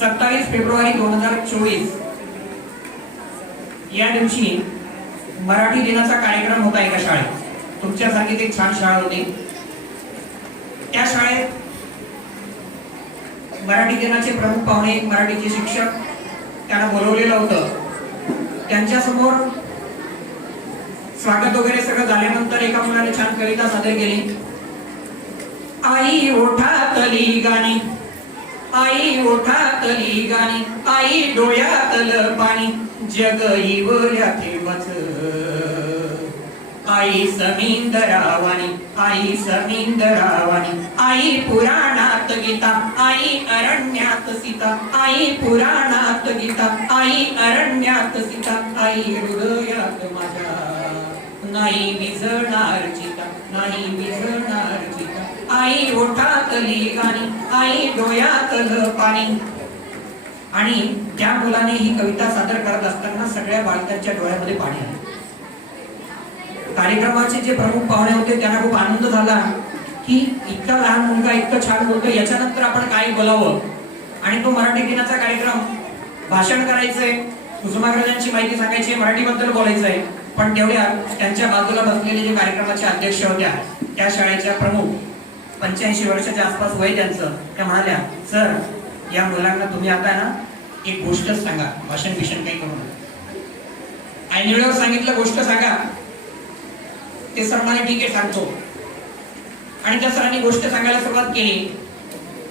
सत्तावीस फेब्रुवारी दोन हजार चोवीस. या दिवशी मराठी दिनाचा कार्यक्रम होता एका शाळेत. तुमच्यासारखीच एक छान शाळा होती. त्या शाळेत मराठी दिनाचे प्रमुख पाहुणे एक मराठीचे शिक्षक त्यांना बोलवलेलं होतं. त्यांच्यासमोर स्वागत वगैरे सगळं झाल्यानंतर एका मुलाने छान कविता सादर केली. आई ओठातली गाणी आई ओठातली गाणी आई डोळ्यातल पाणी जग इवल्या ठेवच आई समिंदरावाणी आई समिंदरावाणी आई पुराणात गीता आई अरण्यात सीता आई पुराणात गीता आई अरण्यात सीता आई हृदयात माझ्या. नाही विझणार चिता नाही विझणार चिता आई ओठा ओठातली गाणी आई डोळ्यातलं पाणी. आणि त्या मुलाने ही कविता सादर करत असताना सगळ्या बालकांच्या डोळ्यामध्ये पाणी आलं. कार्यक्रमाचे जे प्रमुख पाहुणे होते त्यांना खूप आनंद झाला की इतका लहान मुलगा इतकं छान बोलतो याच्यानंतर आपण काय बोलावं? आणि तो मराठी दिनाचा कार्यक्रम. भाषण करायचंय. कुसुमाग्रजांची माहिती सांगायची आहे, मराठीबद्दल बोलायचंय. पण तेवढ्या त्यांच्या बाजूला बसलेले जे कार्यक्रमाच्या अध्यक्ष होत्या त्या शाळेच्या प्रमुख पंच्याऐंशी वर्षाच्या आसपास वय त्यांचं त्या म्हणाल्या सर या मुलांना तुम्ही आता ना एक गोष्टच सांगा भाषण भीषण काही करू नका. ऐन वेळेवर सांगितलं गोष्ट सांगा. ते सर मला ठीक आहे सांगतो. आणि त्या सरांनी गोष्ट सांगायला सुरुवात केली.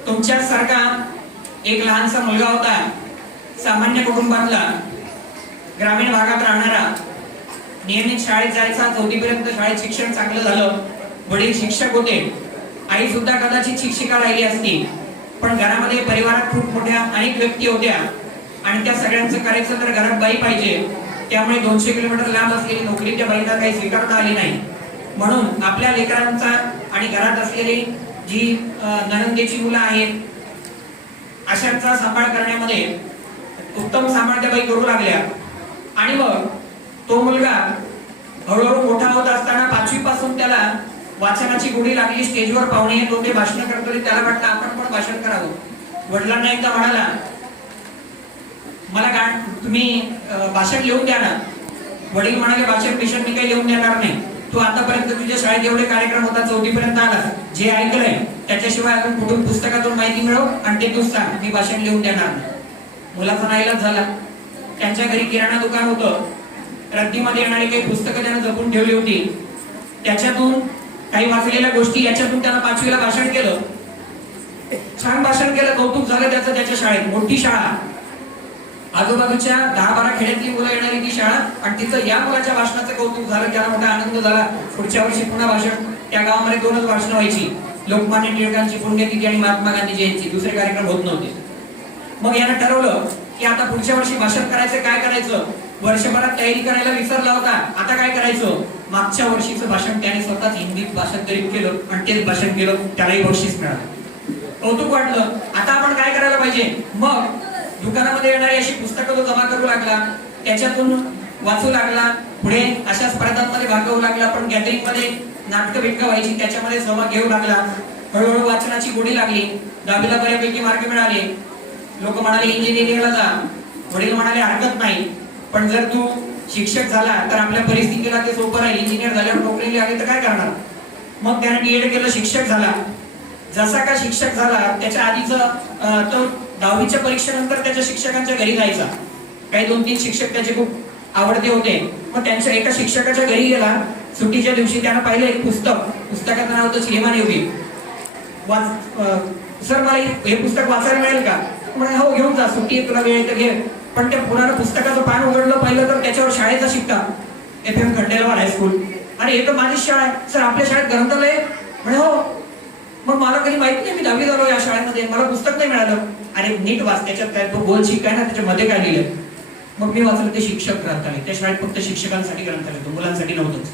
तुमच्या सारखा एक लहानसा मुलगा होता सामान्य कुटुंबातला ग्रामीण भागात राहणारा नियमित शाळेत जायचा चौथीपर्यंत शाळेत शिक्षण चांगलं झालं वडील शिक्षक होते आई सुद्धा कदाचित शिक्षिका राहिली असती पण घरामध्ये परिवारात खूप मोठ्या अनेक व्यक्ती होत्या. आणि त्या सगळ्यांचं करायचं तर घरात बाई पाहिजे. त्यामुळे दोनशे किलोमीटर लांब असलेली नोकरी त्या बाईला काही स्वीकारता आली नाही. म्हणून आपल्या लेकरांचा आणि घरात असलेली जी अं, नणंदेची मुलं आहेत अशांचा सांभाळ करण्यामध्ये उत्तम सांभाळ त्या बाई करू लागल्या. आणि मग तो मुलगा हळूहळू मोठा होत असताना पाचवी पासून त्याला वाचनाची गोडी लागली स्टेजवर पाहुणे येत होते भाषण करतो त्याला वाटलं आपण पण भाषण करावं. वडिलांना एकदा म्हणाला मला गा तुम्ही भाषण लिहून द्या ना. वडील म्हणाले भाषण मिशन मी काही लिहून देणार नाही. तू आतापर्यंत तुझ्या शाळेत एवढे कार्यक्रम होता चौथीपर्यंत आला. जे ऐकलंय त्याच्याशिवाय अजून कुठून पुस्तकातून माहिती मिळव आणि ते तूच सांग मी भाषण लिहून देणार नाही. मुलाचा नाईलाच झाला. त्यांच्या घरी किराणा दुकान होतं. रद्दीमध्ये येणारी काही पुस्तकं त्यानं जपून ठेवली होती. त्याच्यातून काही वाचलेल्या गोष्टी याच्यातून त्यानं पाचवीला भाषण केलं. छान भाषण केलं कौतुक झालं त्याचं त्याच्या शाळेत मोठी शाळा. आजूबाजूच्या दहा बारा खेड्यातली मुलं येणारी ती शाळा आणि तिचं या मुलाच्या भाषणाचं कौतुक झालं त्याला मोठा आनंद झाला. पुढच्या वर्षी पुन्हा भाषण. त्या गावामध्ये दोनच भाषणं व्हायची. लोकमान्य टिळकांची पुण्यतिथी आणि महात्मा गांधी जयंती दुसरे कार्यक्रम होत नव्हते. मग यानं ठरवलं की आता पुढच्या वर्षी भाषण करायचं काय करायचं? वर्षभरात तयारी करायला विसरला होता. आता काय करायचं? मागच्या वर्षीचं भाषण त्याने स्वतःच हिंदीत भाषांतरित केलं आणि तेच भाषण केलं त्यालाही बक्षीस मिळालं. कौतुक वाटलं. आता आपण काय करायला पाहिजे? मग दुकानामध्ये येणारी अशी पुस्तकं तो जमा करू लागला त्याच्यातून वाचू लागला पुढे अशा स्पर्धांमध्ये भाग घेऊ लागला पण गॅदरिंगमध्ये नाटकं बिटकं व्हायची त्याच्यामध्ये सहभाग घेऊ लागला. हळूहळू वाचनाची गोडी लागली. दहावीला बऱ्यापैकी मार्क मिळाले. लोक म्हणाले इंजिनिअरिंगला जा. वडील म्हणाले हरकत नाही. पण जर तू शिक्षक झाला तर आपल्या परिस्थितीला ते सोपं राहील. इंजिनियर झाल्यावर नोकरी लागली तर काय करणार? मग त्याने डीएड केलं शिक्षक झाला. जसा का शिक्षक झाला त्याच्या आधीच तो दहावीच्या परीक्षेनंतर त्याच्या शिक्षकांच्या घरी जायचा. काही दोन तीन शिक्षक त्याचे खूप आवडते होते. मग त्यांच्या एका शिक्षकाच्या घरी गेला. सुट्टीच्या दिवशी त्यानं पाहिलं एक पुस्तक. पुस्तकाचं नाव होतं श्रीमान योगी वाच सर मला हे- पुस्तक वाचायला मिळेल का? म्हणजे हो घेऊन जा. सुट्टी तुला वेळ तर घे. पण त्या कोणाला पुस्तकाचं पान उघडलं पाहिलं तर त्याच्यावर शाळेचा शिक्का. एफ एम खंडेलवाल हायस्कूल आणि हे तर माझी शाळा आहे. सर आपल्या शाळेत ग्रंथालय आहे?" म्हणे हो. मग मला कधी माहीत नाही मी दहावी झालो या शाळेमध्ये. मला पुस्तक नाही मिळालं. आणि नीट वाच त्याच्यात काय तो गोल शिक आहे ना त्याच्यामध्ये काय लिहिलंय? मग मी वाचलं ते शिक्षक ग्रंथालय. त्या शाळेत फक्त शिक्षकांसाठी ग्रंथालय तो मुलांसाठी नव्हतंच.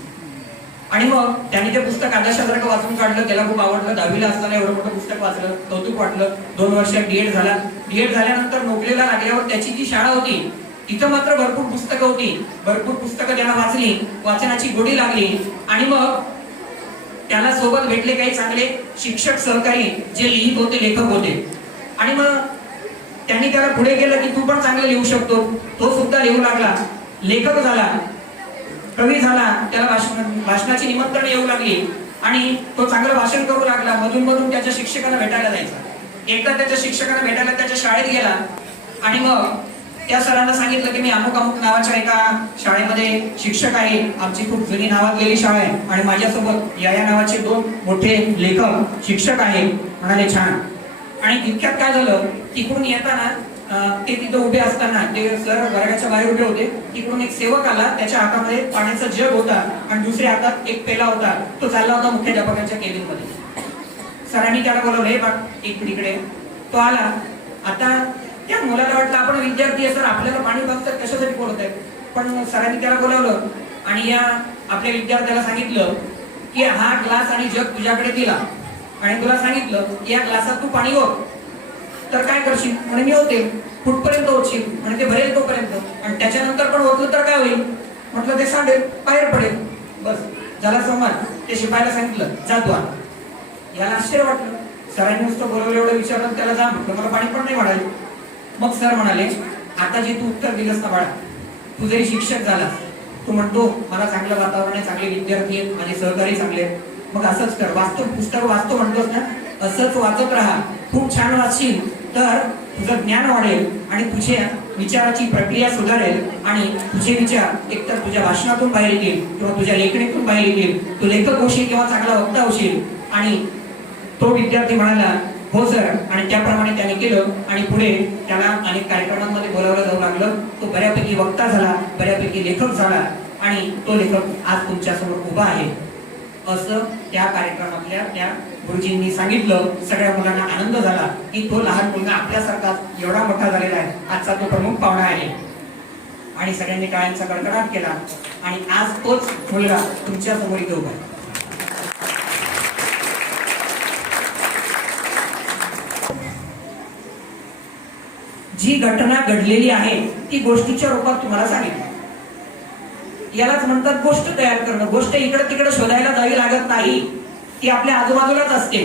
आणि मग त्यांनी ते पुस्तक आदर्शासारखं वाचून काढलं त्याला खूप आवडलं. दहावीला असताना एवढं मोठं पुस्तक वाचलं कौतुक वाटलं. दोन वर्षात डीएड झाला. डीएड झाल्यानंतर नोकरीला लागल्यावर त्याची जी शाळा होती तिथं मात्र भरपूर पुस्तकं होती. भरपूर पुस्तकं त्याला वाचली वाचनाची गोडी लागली. आणि मग त्याला सोबत भेटले काही चांगले शिक्षक सहकारी जे लिहित होते लेखक होते. आणि मग त्यांनी त्याला पुढे केलं की तू पण चांगलं लिहू शकतो. तो सुद्धा लिहू लागला. लेखक झाला. कवी झाला त्याला भाषण भाषणाची निमंत्रण येऊ लागली आणि तो चांगलं भाषण करू लागला मधून मधून त्याच्या शिक्षकांना भेटायला जायचा. एकदा त्याच्या शिक्षकांना भेटायला त्याच्या शाळेत गेला आणि मग त्या सरांना सांगितलं की मी अमुक अमुक नावाच्या एका शाळेमध्ये शिक्षक आहे आमची खूप जुनी नावाजलेली शाळा आहे आणि माझ्यासोबत या या नावाचे दोन मोठे लेखक शिक्षक आहे म्हणाले छान. आणि इतक्यात काय झालं तिकडून येताना ते तिथं उभे असताना ते सर वर्गाच्या बाहेर उभे होते तिकडून एक सेवक आला त्याच्या हातामध्ये पाण्याचा जग होता आणि दुसऱ्या हातात एक पेला होता. तो चालला होता मुख्याध्यापकांच्या केबिनमध्ये सरांनी त्याला बोलवलं हे बाग एक इकडे. तो आला. आता त्या मुलाला वाटलं आपण विद्यार्थी आहे सर आपल्याला पाणी बघतात कशासाठी बोलत आहे? पण सरांनी त्याला बोलावलं आणि या आपल्या विद्यार्थ्याला सांगितलं की हा ग्लास आणि जग तुझ्याकडे दिला. आणि तुला सांगितलं की या ग्लासात तू पाणी ओत. तर काय करशील? म्हणे मी होते. कुठपर्यंत होशील आणि ते भरेल तोपर्यंत. आणि त्याच्यानंतर पण होतलं तर काय होईल? म्हटलं ते सांडेल बाहेर पडेल. बस. झाला संवाद. ते शिपायला सांगितलं जातो याला आश्चर्य वाटलं. सरांनी नुसतं बोलवलं एवढं विचारलं त्याला जा म्हटलं. मला पाणी पण नाही म्हणाले. मग सर म्हणाले आता जे तू उत्तर दिलंस ना बाळा तू जरी शिक्षक झालास तू म्हणतो मला चांगलं वातावरण आहे चांगले विद्यार्थी आहेत माझे सहकारी चांगले आहेत. मग असंच कर. वाचतो पुस्तक वाचतो म्हणतोस ना असंच वाचत राहा. खूप छान वाचशील. तर तुझं ज्ञान वाढेल आणि तुझ्या विचाराची प्रक्रिया सुधारेल आणि तुझे विचार एकतर तुझ्या भाषणातून बाहेर येतील किंवा तुझ्या लेखणीतून बाहेर येतील. तू लेखक होशील किंवा चांगला वक्ता होशील. आणि तो विद्यार्थी म्हणाला हो सर. आणि त्याप्रमाणे त्याने केलं आणि पुढे त्याला अनेक कार्यक्रमांमध्ये बोलावलं जाऊ लागलं. तो बऱ्यापैकी वक्ता झाला बऱ्यापैकी लेखक झाला आणि तो लेखक आज तुमच्यासमोर उभा आहे. असं त्या कार्यक्रमातल्या त्या गुरुजींनी सांगितलं सगळ्या मुलांना आनंद झाला. की तो लहान मुलगा आपल्यासारखा एवढा मोठा झालेला आहे. आजचा तो प्रमुख पाहुणा आहे. आणि सगळ्यांनी टाळ्यांचा गडगडाट केला. आणि आज तोच मुलगा तुमच्यासमोर इथे उभा आहे. जी घटना घडलेली आहे ती गोष्टीच्या रूपात तुम्हाला सांगितली. यालाच म्हणतात गोष्ट तयार करणं. गोष्ट इकडे तिकडे शोधायला जावी लागत नाही. ती आपल्या आजूबाजूलाच असते.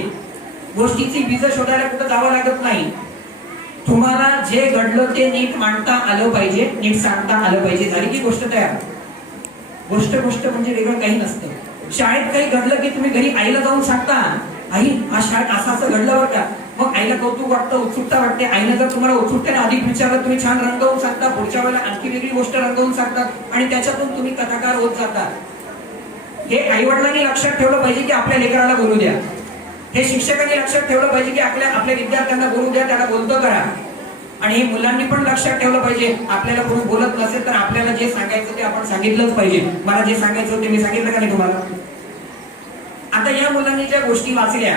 गोष्टीची बीज शोधायला कुठं जावं लागत नाही. तुम्हाला जे घडलं ते नीट मांडता आलं पाहिजे नीट सांगता आलं पाहिजे. झाली की गोष्ट तयार? गोष्ट गोष्ट म्हणजे वेगळं काही नसतं. शाळेत काही घडलं की तुम्ही घरी आईला जाऊन सांगता आई हा शाळेत असं असं घडलं बरं का? मग आईला कौतुक वाटतं उत्सुकता वाटते. आईनं जर तुम्हाला उत्सुकतेने अधिक विचारलं तुम्ही छान रंगवून सांगता पुढच्या वेळेला आणखी वेगळी गोष्ट रंगवून सांगतात आणि त्याच्यातून तुम्ही कथाकार होत जाता. हे आई वडिलांनी लक्षात ठेवलं पाहिजे की आपल्या लेकराला बोलू द्या. हे शिक्षकांनी लक्षात ठेवलं पाहिजे की आपल्या आपल्या विद्यार्थ्यांना बोलू द्या त्याला बोलतो करा. आणि हे मुलांनी पण लक्षात ठेवलं पाहिजे. आपल्याला कोणी बोलत नसेल तर आपल्याला जे सांगायचं ते आपण सांगितलंच पाहिजे. मला जे सांगायचं ते मी सांगितलं का नाही तुम्हाला? आता या मुलांनी ज्या गोष्टी वाचल्या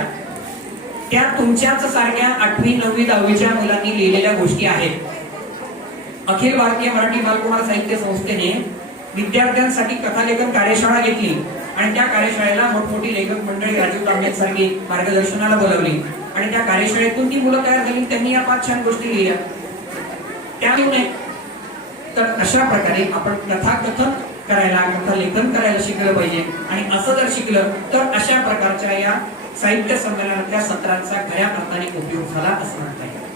त्या तुमच्याच सारख्या आठवी नववी दहावीच्या मुलांनी लिहिलेल्या गोष्टी आहेत. अखिल भारतीय मराठी बालकुमार साहित्य संस्थेने विद्यार्थ्यांसाठी कथालेखन कार्यशाळा घेतली आणि त्या कार्यशाळेला मोठमोठी लेखक मंडळी राजीव तांबे सारखी मार्गदर्शनाला बोलावली. आणि त्या कार्यशाळेतून ती मुलं तयार झाली. त्यांनी या पाच छान गोष्टी लिहिल्या. त्या तर अशा प्रकारे आपण कथाकथन करायला कथा लेखन करायला शिकलं पाहिजे. आणि असं जर शिकलं तर अशा प्रकारच्या या साहित्य संमेलनातल्या सत्रांचा खऱ्या अर्थाने उपयोग झाला असं म्हणता येईल.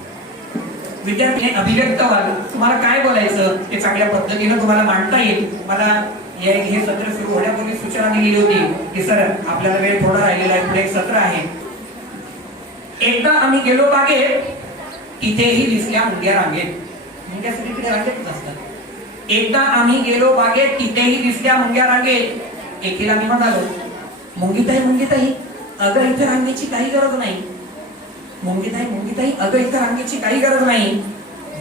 विद्यार्थी अभिव्यक्त व्हाल तुम्हाला काय बोलायचं? ते चांगल्या पद्धतीनं तुम्हाला मांडता येईल. मला हे हे सत्र सुरू होण्यापूर्वी सूचना दिलेली होती की सर आपल्याला वेळ थोडा राहिलेला आहे. पुढे एक सत्र आहे. एकदा आम्ही गेलो बागेत तिथेही दिसल्या मुंग्या रांगेत. मुंग्या सगळीकडे रांगेतच असतात एकदा आम्ही गेलो बागेत तिथेही दिसल्या मुंग्या रांगेत. एकीला मी म्हणालो मुंगीताई मुंगीताई अगं इथं रांगेची काही गरज नाही. मुंगीताई मुंगीताई अगं इथं रांगेची काही गरज नाही.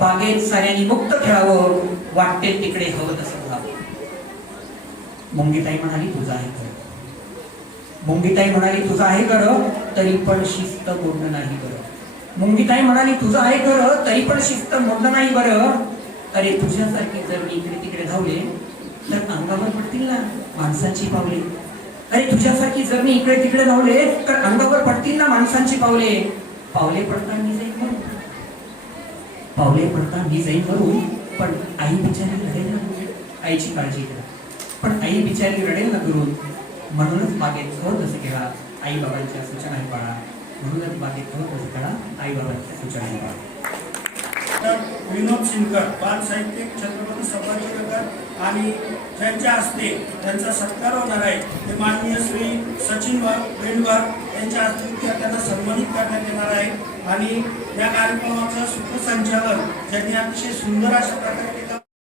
बागेत साऱ्यांनी मुक्त खेळावं वाटते तिकडे हवं तसं व्हावं. मुंगीताई म्हणाली तुझं आहे खरं. मुंगीताई म्हणाली तुझं आहे खरं तरी पण शिस्त मोडणं नाही बरं. मुंगीताई म्हणाली तुझं आहे खरं तरी पण शिस्त मोडणं नाही बरं. अरे तुझ्यासारखे जर मी इकडे तिकडे धावले तर अंगावर पडतील ना माणसाची पावले. अरे तुझ्यासारखी जर मी इकडे तिकडे धावले तर अंगावर पडतील ना माणसांची पावले. पावले पडता मी जाईन म्हणून. पावले पडता मी जाईन म्हणून पण आई बिचारी रडेल ना आईची काळजी करा पण आई बिचारी रडेल ना करून म्हणूनच बागेत थोडं तसं केला आई बाबांच्या सूचना पाळा. म्हणूनच बागेत थोडं तसं करा आई बाबांच्या सूचना पाळा. विनोद सिनकर बाल साहित्यिक छत्रपती संभाजीनगर आणि त्यांच्या हस्ते त्यांचा सत्कार होणार आहे ते माननीय श्री सचिन वा- यांच्या हस्ते विद्यार्थ्यांना सन्मानित करण्यात येणार आहे. आणि या कार्यक्रमाचं सूत्रसंचालन ज्यांनी अतिशय सुंदर अशा प्रकारे